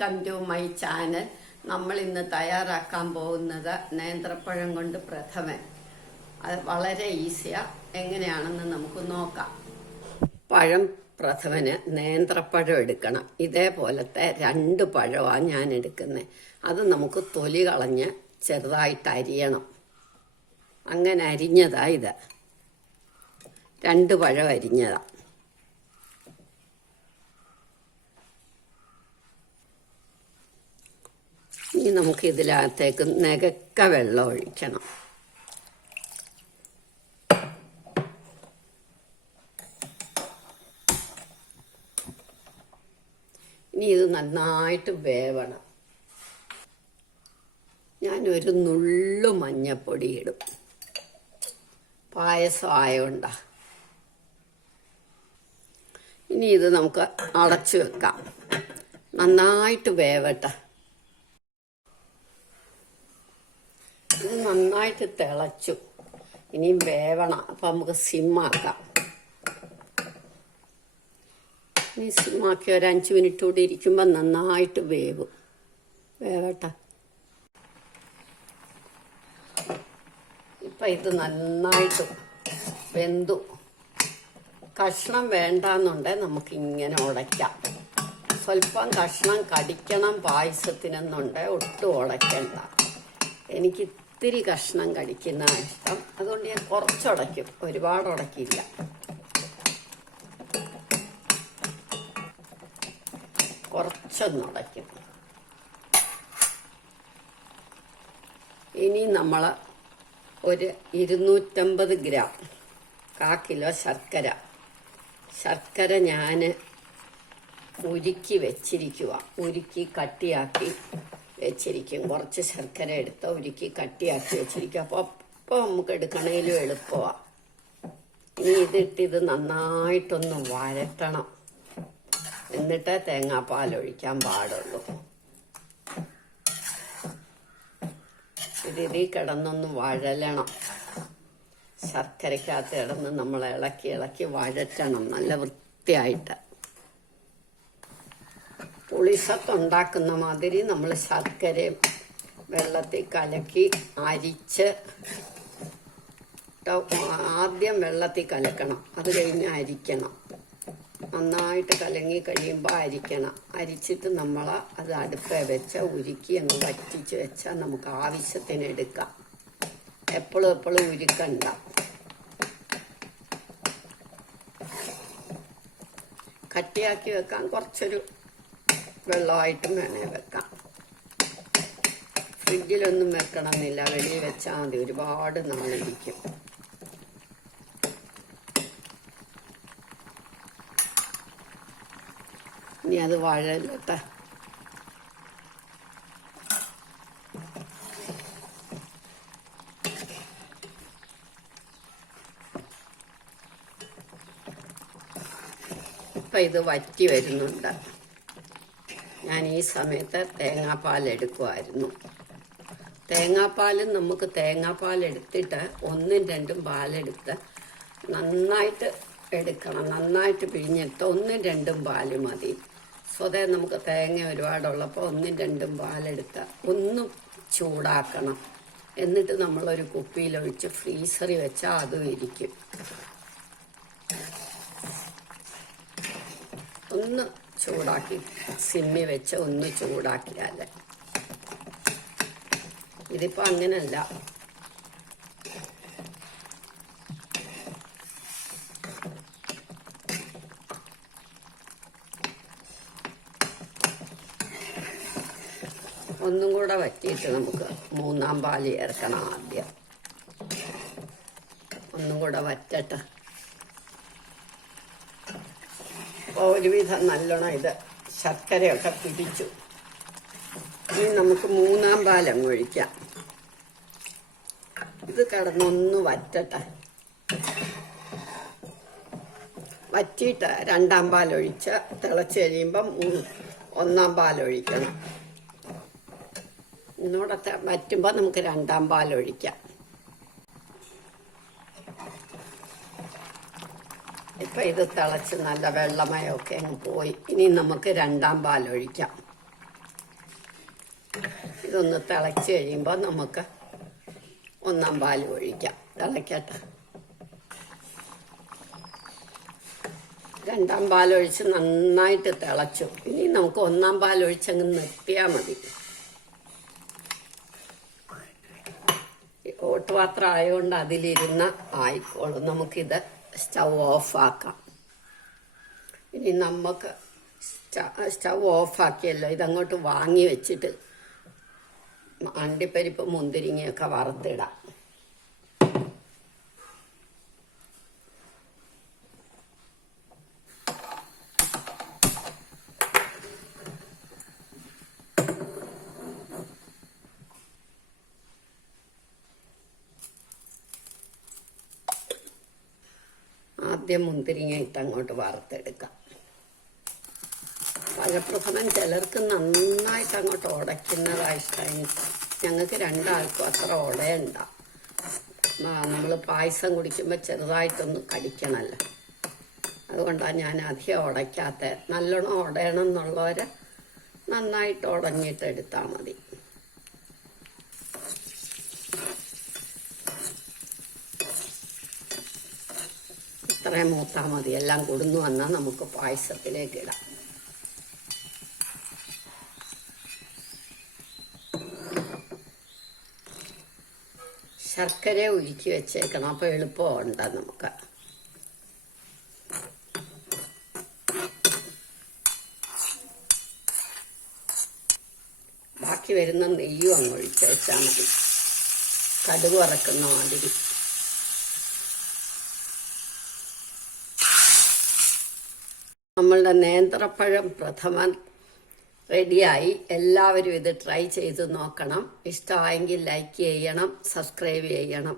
Welcome to my channel. നമ്മൾ ഇന്ന് തയ്യാറാക്കാൻ പോകുന്നത് നേന്ത്രപ്പഴം കൊണ്ട് പ്രഥമൻ. അത് വളരെ ഈസിയാണ്. എങ്ങനെയാണെന്ന് നമുക്ക് നോക്കാം. പഴം പ്രഥമന് നേന്ത്രപ്പഴം എടുക്കണം. ഇതേപോലത്തെ 2 പഴമാണ് ഞാൻ എടുക്കുന്നത്. അത് നമുക്ക് തൊലി കളഞ്ഞ് ചെറുതായിട്ട് അരിയണം. അങ്ങനെ അരിഞ്ഞതാ ഇത്. 2 പഴം അരിഞ്ഞതാ. ഇനി നമുക്ക് ഇതിനകത്തേക്ക് നികക്ക വെള്ളം ഒഴിക്കണം. ഇനി ഇത് നന്നായിട്ട് വേവണം. ഞാനൊരു നുള്ളു മഞ്ഞപ്പൊടി ഇടും. പായസം ആയോണ്ടാ. ഇനി ഇത് നമുക്ക് അടച്ചു വെക്കാം. നന്നായിട്ട് വേവട്ടെ. ഇത് നന്നായിട്ട് തിളച്ചു. ഇനിയും വേവണം. അപ്പം നമുക്ക് സിമ്മാക്കാം. ഇനി സിമ്മാക്കി ഒരു 5 മിനിറ്റ് കൂടി ഇരിക്കുമ്പോൾ നന്നായിട്ട് വേവട്ടെ. ഇപ്പം ഇത് നന്നായിട്ട് വെന്തു. കഷ്ണം വേണ്ടാന്നുണ്ടെങ്കിൽ നമുക്കിങ്ങനെ ഉടയ്ക്കാം. സ്വല്പം കഷ്ണം കടിക്കണം പായസത്തിനെന്നുണ്ട്. ഒട്ടും ഉടയ്ക്കണ്ട. എനിക്ക് ഇത്തിരി കഷ്ണം കടിക്കുന്ന ഇഷ്ടം. അതുകൊണ്ട് ഞാൻ കുറച്ചുടയ്ക്കും. ഒരുപാട് ഉടക്കില്ല. കുറച്ചൊന്നുടയ്ക്കും. ഇനി നമ്മൾ ഒരു 250 ഗ്രാം 1/4 കിലോ ശർക്കര ഞാൻ ഉരുക്കി വെച്ചിരിക്കുക. ഉരുക്കി കട്ടിയാക്കി വെച്ചിരിക്കും. കുറച്ച് ശർക്കര എടുത്ത് ഉരുക്കി കട്ടിയാക്കി വെച്ചിരിക്കും. അപ്പോൾ നമുക്ക് എടുക്കണേലും എളുപ്പമാണ്. ഇനി ഇത് നന്നായിട്ടൊന്ന് വഴറ്റണം. എന്നിട്ടേ തേങ്ങാപ്പാൽ ഒഴിക്കാൻ പാടുള്ളൂ. ഇതിൽ കിടന്നൊന്ന് വഴലണം. ശർക്കരയ്ക്കകത്ത് കിടന്ന് നമ്മൾ ഇളക്കി വഴറ്റണം നല്ല വൃത്തിയായിട്ട്. പുളിസത്തുണ്ടാക്കുന്ന മാതിരി നമ്മൾ ശർക്കരയും വെള്ളത്തിൽ കലക്കി അരിച്ച് ആദ്യം വെള്ളത്തിൽ കലക്കണം. അത് കഴിഞ്ഞ് അരിക്കണം. നന്നായിട്ട് കലങ്ങി കഴിയുമ്പോൾ അരിക്കണം. അരിച്ചിട്ട് നമ്മൾ അത് അടുപ്പേ വെച്ച് ഉരുക്കി അങ്ങ് വറ്റിച്ച് വെച്ചാൽ നമുക്ക് ആവശ്യത്തിന് എടുക്കാം. എപ്പോഴും ഉരുക്കണ്ട. കട്ടിയാക്കി വെക്കാൻ കുറച്ചൊരു വെള്ളമായിട്ടും വേണേ വെക്കാം. ഫ്രിഡ്ജിലൊന്നും വെക്കണമെന്നില്ല. വെളിയിൽ വെച്ചാൽ മതി. ഒരുപാട് നാളിരിക്കും. ഇനി അത് വഴലട്ടെ. ഇപ്പം ഇത് വറ്റി വരുന്നുണ്ട്. ഞാൻ ഈ സമയത്ത് തേങ്ങാപ്പാൽ എടുക്കുമായിരുന്നു. തേങ്ങാപ്പാലും നമുക്ക് തേങ്ങാപ്പാൽ എടുത്തിട്ട് 1ഉം 2ഉം പാലെടുത്ത് നന്നായിട്ട് എടുക്കണം. നന്നായിട്ട് പിഴിഞ്ഞെടുത്ത് 1ഉം 2ഉം പാല് മതി. സ്വതേ നമുക്ക് തേങ്ങ ഒരുപാടുള്ളപ്പോൾ 1ഉം 2ഉം പാലെടുത്ത് ഒന്ന് ചൂടാക്കണം. എന്നിട്ട് നമ്മളൊരു കുപ്പിയിലൊഴിച്ച് ഫ്രീസറിൽ വെച്ചാൽ അതും ഇരിക്കും. ഒന്ന് ചൂടാക്കി സിമ്മി വെച്ച് ഒന്ന് ചൂടാക്കിയാൽ. ഇതിപ്പോൾ അങ്ങനല്ല. ഒന്നും കൂടെ വറ്റിയിട്ട് നമുക്ക് 3ആം പാല് ചേർക്കണം. ആദ്യം ഒന്നും കൂടെ വറ്റട്ടെ. അപ്പോൾ ഒരുവിധം നല്ലോണം ഇത് ശർക്കരയൊക്കെ പിടിച്ചു. ഇനി നമുക്ക് 3ആം പാലങ്ങ് ഒഴിക്കാം. ഇത് കിടന്നൊന്ന് വറ്റട്ടെ. വറ്റിയിട്ട് 2ആം പാലൊഴിച്ച് തിളച്ച് കഴിയുമ്പം 1ആം പാലൊഴിക്കണം. ഇന്നോടെ വറ്റുമ്പോൾ നമുക്ക് 2ആം പാലൊഴിക്കാം. ഇപ്പം ഇത് തിളച്ച് നല്ല വെള്ളമയമൊക്കെ അങ്ങ് പോയി. ഇനി നമുക്ക് 2ആം പാലൊഴിക്കാം. ഇതൊന്ന് തിളച്ച് കഴിയുമ്പോൾ നമുക്ക് ഒന്നാം പാൽ ഒഴിക്കാം. തിളക്കട്ടെ. രണ്ടാം പാലൊഴിച്ച് നന്നായിട്ട് തിളച്ചു. ഇനി നമുക്ക് ഒന്നാം പാലൊഴിച്ചങ്ങ് നിർത്തിയാൽ മതി. ഓട്ടുപാത്രം ആയതുകൊണ്ട് അതിലിരുന്ന ആയിക്കോളും. നമുക്കിത് സ്റ്റൗ ഓഫാക്കാം. ഇനി നമുക്ക് സ്റ്റൗ ഓഫാക്കിയല്ലോ, ഇതങ്ങോട്ട് വാങ്ങി വെച്ചിട്ട് അണ്ടിപ്പരിപ്പ് മുന്തിരിങ്ങയൊക്കെ വറുത്തിടാം. ആദ്യം മുന്തിരിങ്ങ ഇട്ടങ്ങോട്ട് വറുത്തെടുക്കാം. പഴപ്രഥമൻ ചിലർക്ക് നന്നായിട്ട് അങ്ങോട്ട് ഉടയ്ക്കുന്നതാണ് ഇഷ്ടം. ഞങ്ങൾക്ക് രണ്ടാൾക്കും അത്ര ഉടയണ്ട. നമ്മൾ പായസം കുടിക്കുമ്പോൾ ചെറുതായിട്ടൊന്ന് കടിക്കണമല്ലോ, അതുകൊണ്ടാണ് ഞാൻ അധികം ഉടയ്ക്കാത്ത. നല്ലോണം ഉടയണം എന്നുള്ളവരെ നന്നായിട്ട് ഉടഞ്ഞിട്ട് എടുത്താൽ മതി. ഇത്രയും മൂത്താൽ മതി. എല്ലാം കൊടുന്നു വന്നാൽ നമുക്ക് പായസത്തിലേക്ക് ഇടാം. ശർക്കര ഉരുക്കി വെച്ചേക്കണം, അപ്പോൾ എളുപ്പമുണ്ട് നമുക്ക്. ബാക്കി വരുന്ന നെയ്യും അങ്ങ് ഒഴിച്ച് വെച്ചാൽ മതി, കടുക് വറക്കുന്ന മാതിരി. നമ്മളുടെ നേന്ത്രപ്പഴം പ്രഥമൻ റെഡിയായി. എല്ലാവരും ഇത് ട്രൈ ചെയ്ത് നോക്കണം. ഇഷ്ടമായെങ്കിൽ ലൈക്ക് ചെയ്യണം, സബ്സ്ക്രൈബ് ചെയ്യണം.